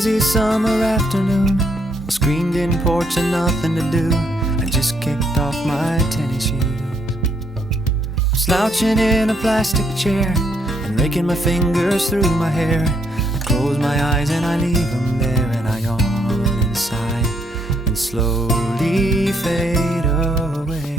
lazy summer afternoon, a screened-in porch and nothing to do. I just kicked off my tennis shoes. I'm slouching in a plastic chair and raking my fingers through my hair. I close my eyes and I leave them there, and I yawn inside and slowly fade away.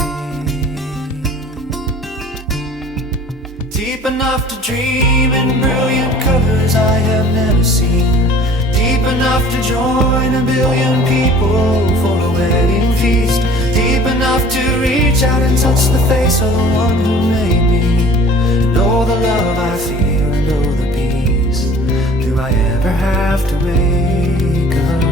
Deep enough to dream in brilliant colors I have never seen. Deep enough to join a billion people for a wedding feast. Deep enough to reach out and touch the face of the one who made me. And oh, the love I feel, and oh, the peace. Do I ever have to wake up?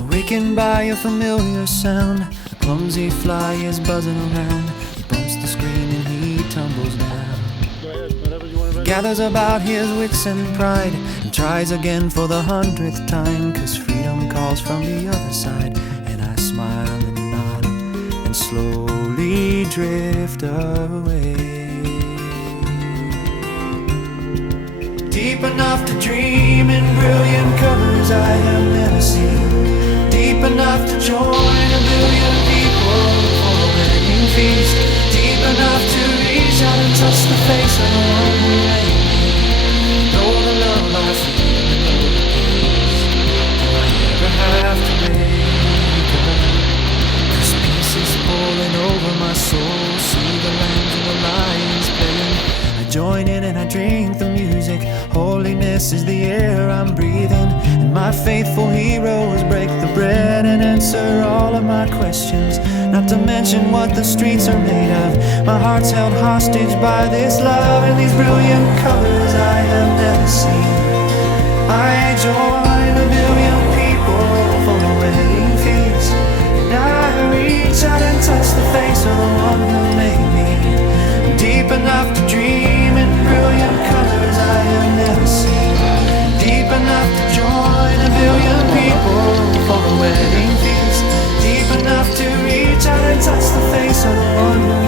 Awakened by a familiar sound, a clumsy fly is buzzing around. He bumps the screen and he tumbles down. Gathers about his wits and pride and tries again for the 100th time, 'cause freedom calls from the other side. And I smile and nod and slowly drift away. Deep enough to dream in brilliant colors I have never seen. Deep enough to join a billion people for a wedding feast. Deep enough to reach out and touch the face of the one who made me. Know the love I feel and know the peace. Do I ever have to wake up? 'Cause peace is pouring over my soul. See the lambs and the lions playing. I join in and I drink the music. Holiness is the air I'm breathing. And my faithful heroes break the bread and answer all of my questions. Not to mention what the streets are made of. My heart's held hostage by this love and these brilliant colors I have never seen. I join a billion people for a wedding feast. And I reach out and touch the face of the one who made me. Deep enough to dream in brilliant colors I have never seen. Deep enough to join a billion people for a wedding feast. Deep enough to reach out and touch the face of the one who